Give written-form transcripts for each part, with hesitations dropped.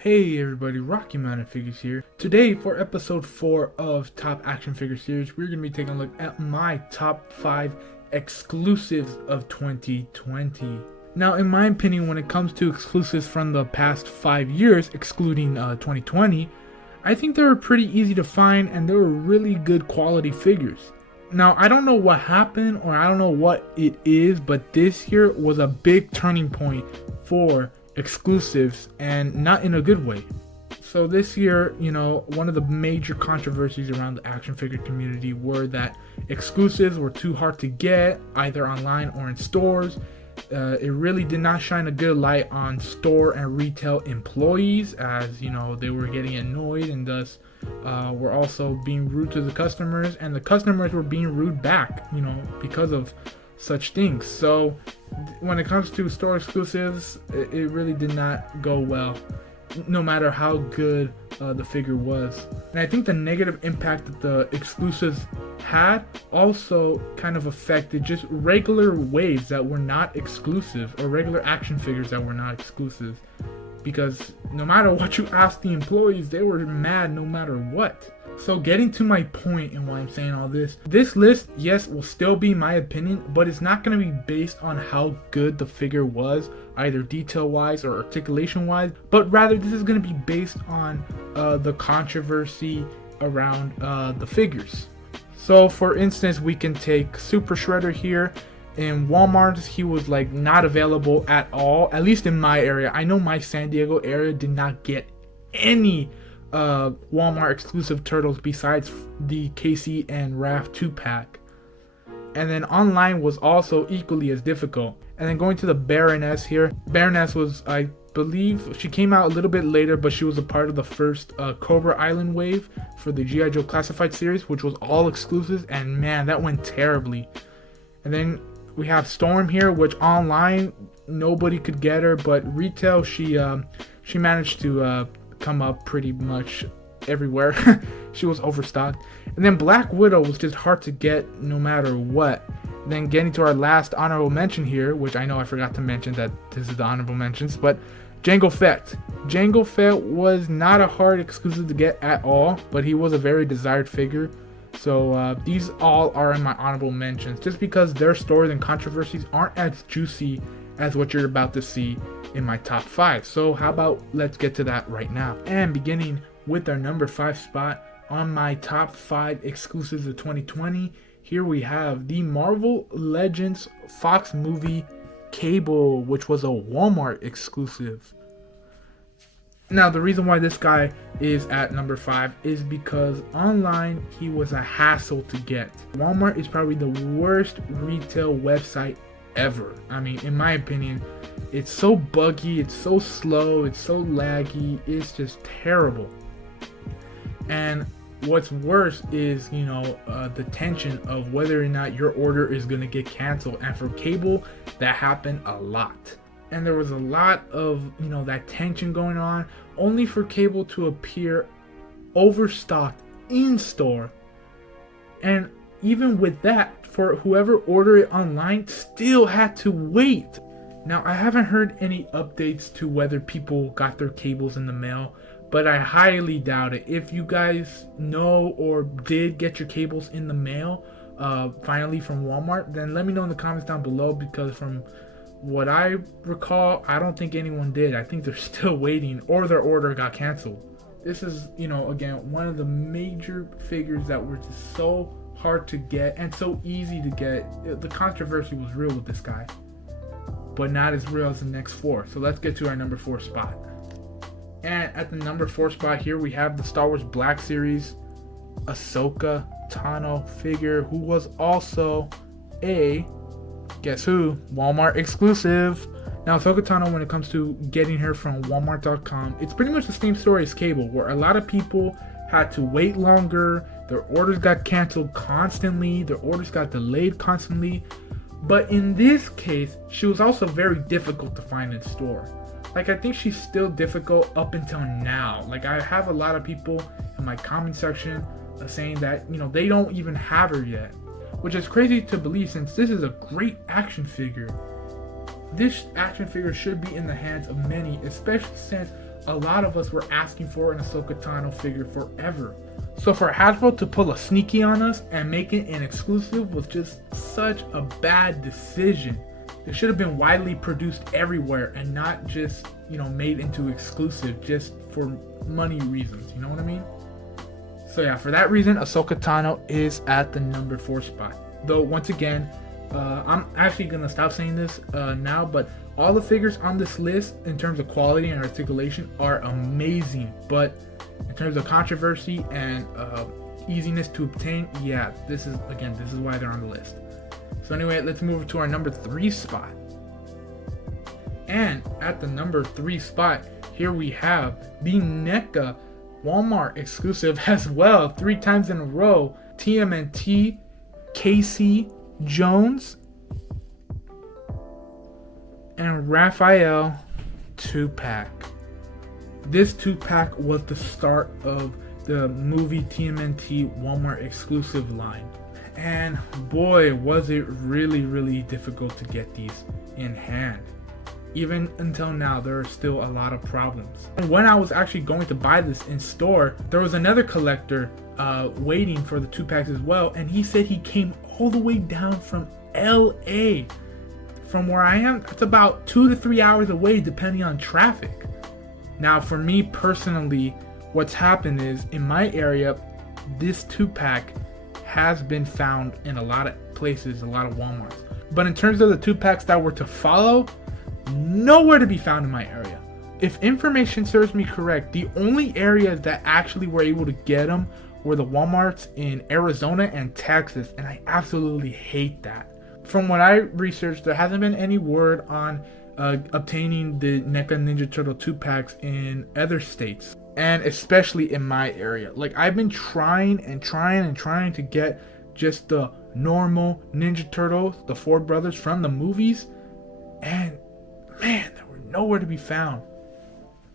Hey everybody, Rocky Mountain Figures here. Today, for episode 4 of Top Action Figure Series, we're going to be taking a look at my top 5 exclusives of 2020. Now, in my opinion, when it comes to exclusives from the past 5 years, excluding 2020, I think they were pretty easy to find and they were really good quality figures. Now, I don't know what happened or I don't know what it is, but this year was a big turning point for exclusives, and not in a good way. So this year, one of the major controversies around the action figure community were that exclusives were too hard to get, either online or in stores. It really did not shine a good light on store and retail employees, as they were getting annoyed and thus were also being rude to the customers, and the customers were being rude back, because of such things. So when it comes to store exclusives, it really did not go well, no matter how good the figure was. And I think the negative impact that the exclusives had also kind of affected just regular waves that were not exclusive, or regular action figures that were not exclusive, because no matter what you asked the employees, they were mad no matter what. So getting to my point and why I'm saying all this list, yes, will still be my opinion, but it's not going to be based on how good the figure was, either detail wise or articulation wise, but rather this is going to be based on the controversy around the figures. So for instance, we can take Super Shredder here. In Walmart, he was like not available at all, at least in my area. I know my San Diego area did not get any Walmart exclusive turtles besides the Casey and Raph 2-pack. And then online was also equally as difficult. And then going to the Baroness here. Baroness was, I believe, she came out a little bit later, but she was a part of the first Cobra Island wave for the G.I. Joe Classified series, which was all exclusives, and man, that went terribly. And then we have Storm here, which online nobody could get her, but retail she managed to come up pretty much everywhere. She was overstocked. And then Black Widow was just hard to get no matter what. And then getting to our last honorable mention here, which I know I forgot to mention that this is the honorable mentions, but Jango Fett. Jango Fett was not a hard exclusive to get at all, but he was a very desired figure. So these all are in my honorable mentions, just because their stories and controversies aren't as juicy as what you're about to see in my top 5. So how about let's get to that right now. And beginning with our number 5 spot on my top 5 exclusives of 2020, here we have the Marvel Legends Fox movie Cable, which was a Walmart exclusive. Now, the reason why this guy is at number 5 is because online he was a hassle to get. Walmart is probably the worst retail website ever. I mean, in my opinion, it's so buggy, it's so slow, it's so laggy, it's just terrible. And what's worse is, the tension of whether or not your order is going to get canceled. And for Cable, that happened a lot. And there was a lot of, that tension going on, only for Cable to appear overstocked in store. And even with that, for whoever ordered it online, still had to wait. Now, I haven't heard any updates to whether people got their Cables in the mail, but I highly doubt it. If you guys know or did get your Cables in the mail, finally from Walmart, then let me know in the comments down below, because from what I recall, I don't think anyone did. I think they're still waiting, or their order got canceled. This is, again, one of the major figures that were just so hard to get and so easy to get. The controversy was real with this guy, but not as real as the next 4. So let's get to our number 4 spot. And at the number 4 spot here, we have the Star Wars Black Series Ahsoka Tano figure, who was also a, guess who, Walmart exclusive. Now, Ahsoka Tano, when it comes to getting her from Walmart.com, it's pretty much the same story as Cable, where a lot of people had to wait longer, their orders got canceled constantly, their orders got delayed constantly. But in this case, she was also very difficult to find in store. Like, I think she's still difficult up until now. Like, I have a lot of people in my comment section saying that, they don't even have her yet, which is crazy to believe, since this is a great action figure. This action figure should be in the hands of many, especially since a lot of us were asking for an Ahsoka Tano figure forever. So for Hasbro to pull a sneaky on us and make it an exclusive was just such a bad decision. It should have been widely produced everywhere and not just, made into exclusive just for money reasons. You know what I mean? So yeah, for that reason, Ahsoka Tano is at the number 4 spot. Though once again, I'm actually gonna stop saying this now, but all the figures on this list in terms of quality and articulation are amazing. But in terms of controversy and easiness to obtain, yeah, this is why they're on the list. So anyway, let's move to our number 3 spot. And at the number 3 spot, here we have the NECA Walmart exclusive as well, 3 times in a row. TMNT Casey Jones and Raphael 2-pack. This 2-pack was the start of the movie TMNT Walmart exclusive line. And boy, was it really difficult to get these in hand. Even until now, there are still a lot of problems. And when I was actually going to buy this in store, there was another collector waiting for the 2-packs as well, and he said he came all the way down from LA. From where I am, it's about 2 to 3 hours away depending on traffic. Now for me personally, what's happened is in my area, this 2-pack has been found in a lot of places, a lot of Walmarts. But in terms of the 2-packs that were to follow, nowhere to be found in my area. If information serves me correct, the only areas that actually were able to get them were the Walmarts in Arizona and Texas, and I absolutely hate that. From what I researched, there hasn't been any word on obtaining the NECA Ninja Turtle 2-packs in other states, and especially in my area. Like, I've been trying to get just the normal Ninja Turtles, the 4 brothers from the movies, and man, they were nowhere to be found.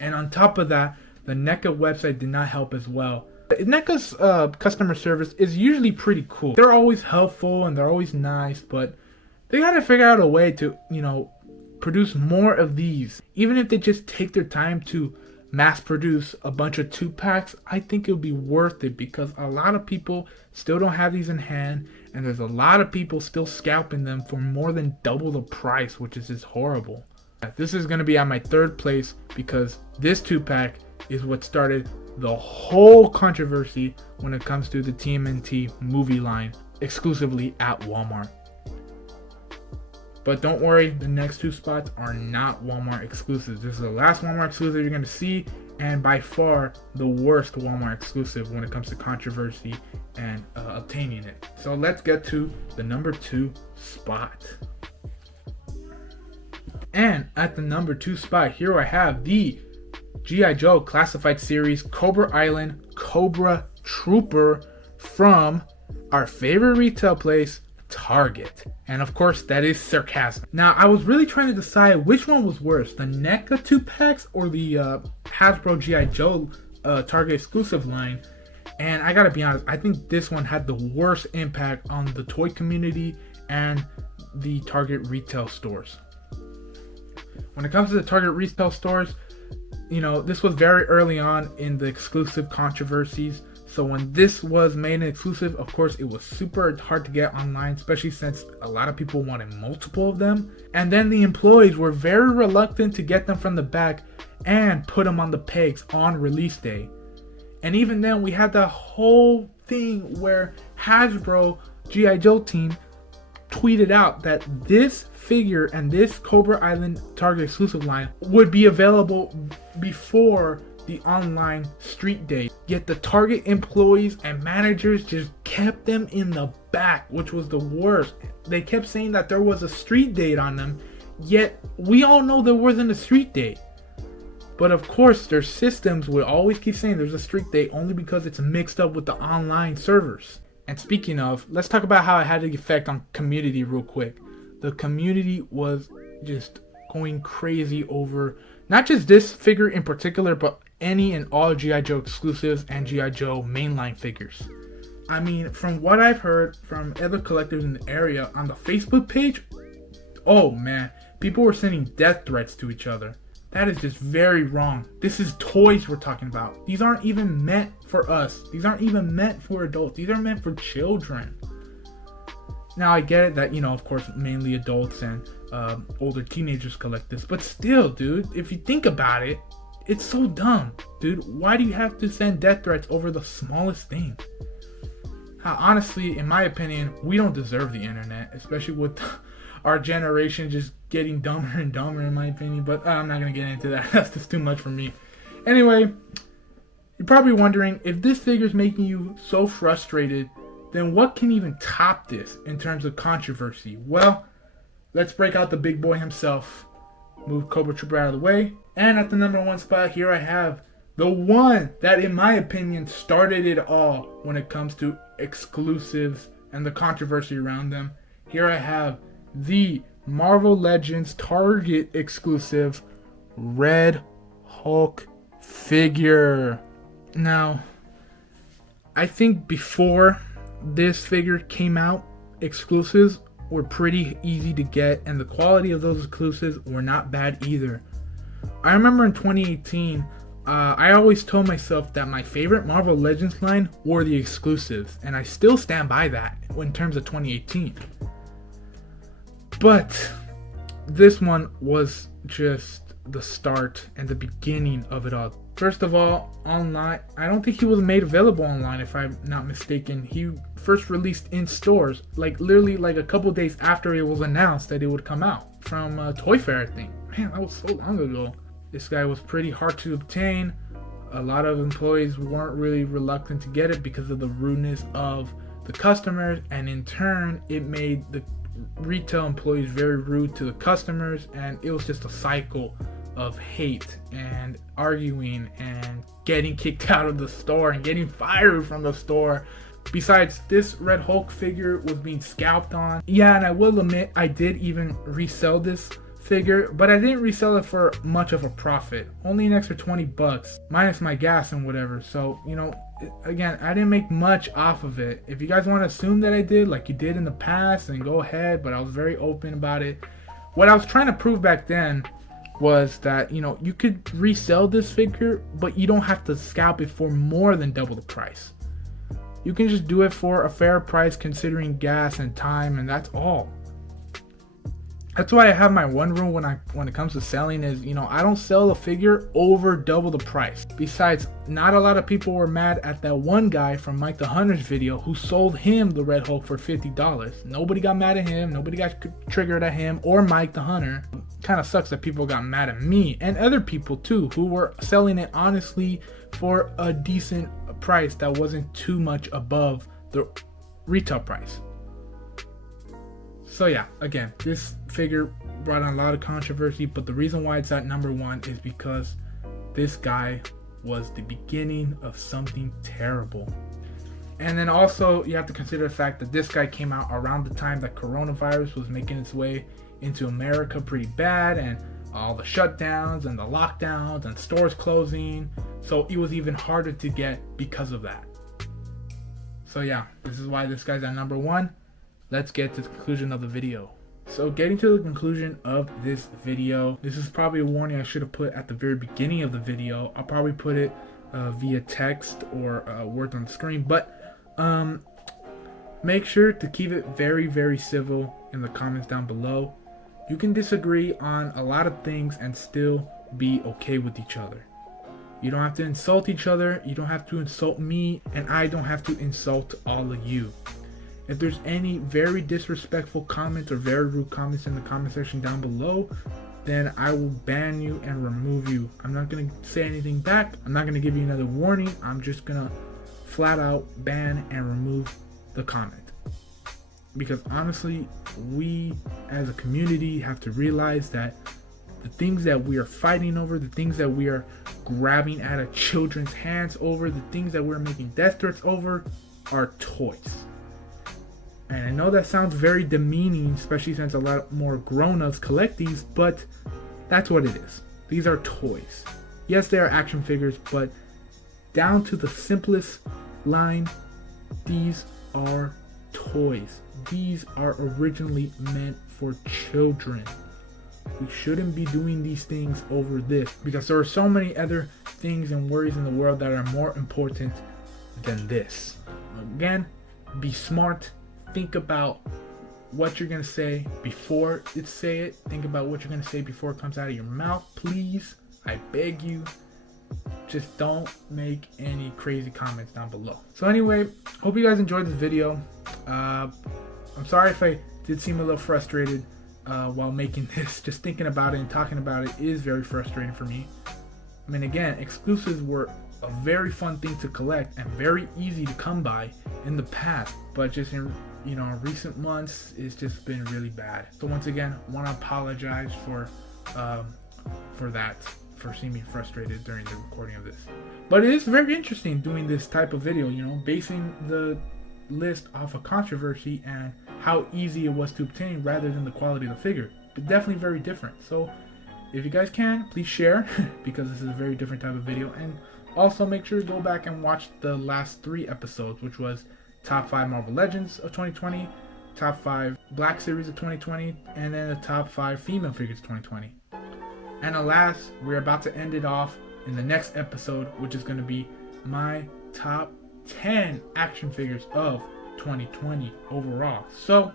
And on top of that, the NECA website did not help as well. NECA's customer service is usually pretty cool. They're always helpful and they're always nice, but they gotta figure out a way to, produce more of these. Even if they just take their time to mass produce a bunch of 2-packs, I think it would be worth it, because a lot of people still don't have these in hand, and there's a lot of people still scalping them for more than double the price, which is just horrible. This is going to be at my 3rd place because this 2-pack is what started the whole controversy when it comes to the TMNT movie line exclusively at Walmart. But don't worry, the next 2 spots are not Walmart exclusives. This is the last Walmart exclusive you're going to see, and by far the worst Walmart exclusive when it comes to controversy and obtaining it. So let's get to the number 2 spot. And at the number 2 spot, here I have the G.I. Joe Classified Series Cobra Island Cobra Trooper from our favorite retail place, Target. And of course, that is sarcasm. Now, I was really trying to decide which one was worse, the NECA 2-packs or the Hasbro G.I. Joe Target exclusive line. And I gotta be honest, I think this one had the worst impact on the toy community and the Target retail stores. When it comes to the Target retail stores, this was very early on in the exclusive controversies. So when this was made an exclusive, of course, it was super hard to get online, especially since a lot of people wanted multiple of them. And then the employees were very reluctant to get them from the back and put them on the pegs on release day. And even then, we had the whole thing where Hasbro G.I. Joe team tweeted out that this figure and this Cobra Island Target exclusive line would be available before the online street day. Yet the Target employees and managers just kept them in the back, which was the worst. They kept saying that there was a street date on them, yet we all know there wasn't a street date. But of course, their systems would always keep saying there's a street date only because it's mixed up with the online servers. And speaking of, let's talk about how it had an effect on community real quick. The community was just going crazy over not just this figure in particular, but any and all G.I. Joe exclusives and G.I. Joe mainline figures. I mean, from what I've heard from other collectors in the area on the Facebook page, oh man, people were sending death threats to each other. That is just very wrong. This is toys we're talking about. These aren't even meant for us. These aren't even meant for adults. These are meant for children. Now, I get it that, you know, of course, mainly adults and older teenagers collect this. But still, dude, if you think about it, it's so dumb. Dude, why do you have to send death threats over the smallest thing? Honestly, in my opinion, we don't deserve the internet, especially with our generation just getting dumber and dumber, in my opinion. But I'm not going to get into that. That's just too much for me. Anyway, you're probably wondering, if this figure is making you so frustrated, then what can even top this in terms of controversy? Well, let's break out the big boy himself. Move Cobra Trooper out of the way. And at the number 1 spot, here I have the one that, in my opinion, started it all when it comes to exclusives and the controversy around them. Here I have the Marvel Legends Target exclusive Red Hulk figure. Now, I think before this figure came out, exclusives were pretty easy to get, and the quality of those exclusives were not bad either. I remember in 2018, I always told myself that my favorite Marvel Legends line were the exclusives, and I still stand by that in terms of 2018. But this one was just the start and the beginning of it all. First of all, online, I don't think he was made available online, if I'm not mistaken. He first released in stores, like literally like a couple days after it was announced that it would come out from Toy Fair, I think. Man, that was so long ago. This guy was pretty hard to obtain. A lot of employees weren't really reluctant to get it because of the rudeness of the customers, and in turn, it made the retail employees very rude to the customers, and it was just a cycle of hate and arguing and getting kicked out of the store and getting fired from the store. Besides, this Red Hulk figure was being scalped on. Yeah, and I will admit, I did even resell this figure, but I didn't resell it for much of a profit. Only an extra $20 minus my gas and whatever. So, you know, again, I didn't make much off of it. If you guys want to assume that I did, like you did in the past, then go ahead, but I was very open about it. What I was trying to prove back then was that, you know, you could resell this figure, but you don't have to scalp it for more than double the price. You can just do it for a fair price considering gas and time, and that's all. That's why I have my one rule when it comes to selling is, you know, I don't sell a figure over double the price. Besides, not a lot of people were mad at that one guy from Mike the Hunter's video who sold him the Red Hulk for $50. Nobody got mad at him. Nobody got triggered at him or Mike the Hunter. Kind of sucks that people got mad at me and other people too who were selling it honestly for a decent price that wasn't too much above the retail price. So yeah, again, this figure brought on a lot of controversy, but the reason why it's at number 1 is because this guy was the beginning of something terrible. And then also you have to consider the fact that this guy came out around the time that coronavirus was making its way into America pretty bad, and all the shutdowns and the lockdowns and stores closing. So it was even harder to get because of that. So yeah, this is why this guy's at number 1. Let's get to the conclusion of the video. So getting to the conclusion of this video, this is probably a warning I should have put at the very beginning of the video. I'll probably put it via text or words on the screen, but make sure to keep it very, very civil in the comments down below. You can disagree on a lot of things and still be okay with each other. You don't have to insult each other, you don't have to insult me, and I don't have to insult all of you. If there's any very disrespectful comments or very rude comments in the comment section down below, then I will ban you and remove you. I'm not going to say anything back. I'm not going to give you another warning. I'm just going to flat out ban and remove the comment. Because honestly, we as a community have to realize that the things that we are fighting over, the things that we are grabbing out of children's hands over, the things that we're making death threats over are toys. And I know that sounds very demeaning, especially since a lot more grown-ups collect these, but that's what it is. These are toys. Yes, they are action figures, but down to the simplest line, these are toys. These are originally meant for children. We shouldn't be doing these things over this, because there are so many other things and worries in the world that are more important than this. Again, be smart. Think about what you're gonna say before you say it. Think about what you're gonna say before it comes out of your mouth. Please, I beg you, just don't make any crazy comments down below. So anyway, hope you guys enjoyed this video. I'm sorry if I did seem a little frustrated while making this. Just thinking about it and talking about it is very frustrating for me. I mean, again, exclusives were a very fun thing to collect and very easy to come by in the past, but just in recent months it's just been really bad. So once again, want to apologize for seeing me frustrated during the recording of this. But it is very interesting doing this type of video, basing the list off of controversy and how easy it was to obtain rather than the quality of the figure. But definitely very different. So if you guys can, please share because this is a very different type of video. And also make sure to go back and watch the last 3 episodes, which was top 5 Marvel Legends of 2020, top 5 Black Series of 2020, and then the top 5 female figures 2020. And alas, we're about to end it off in the next episode, which is going to be my top 10 action figures of 2020 overall. So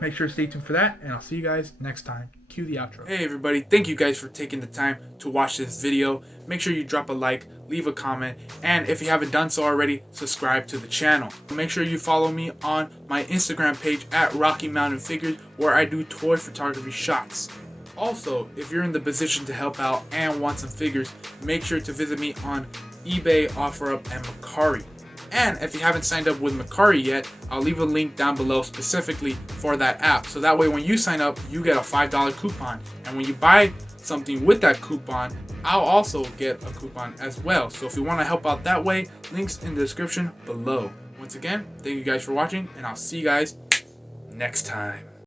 make sure to stay tuned for that, and I'll see you guys next time. Cue the outro. Hey everybody, thank you guys for taking the time to watch this video. Make sure you drop a like, leave a comment, and if you haven't done so already, subscribe to the channel. Make sure you follow me on my Instagram page at Rocky Mountain Figures, where I do toy photography shots. Also, if you're in the position to help out and want some figures, make sure to visit me on eBay, OfferUp, and Mercari. And if you haven't signed up with Mercari yet, I'll leave a link down below specifically for that app. So that way when you sign up, you get a $5 coupon. And when you buy something with that coupon, I'll also get a coupon as well. So if you want to help out that way, links in the description below. Once again, thank you guys for watching, and I'll see you guys next time.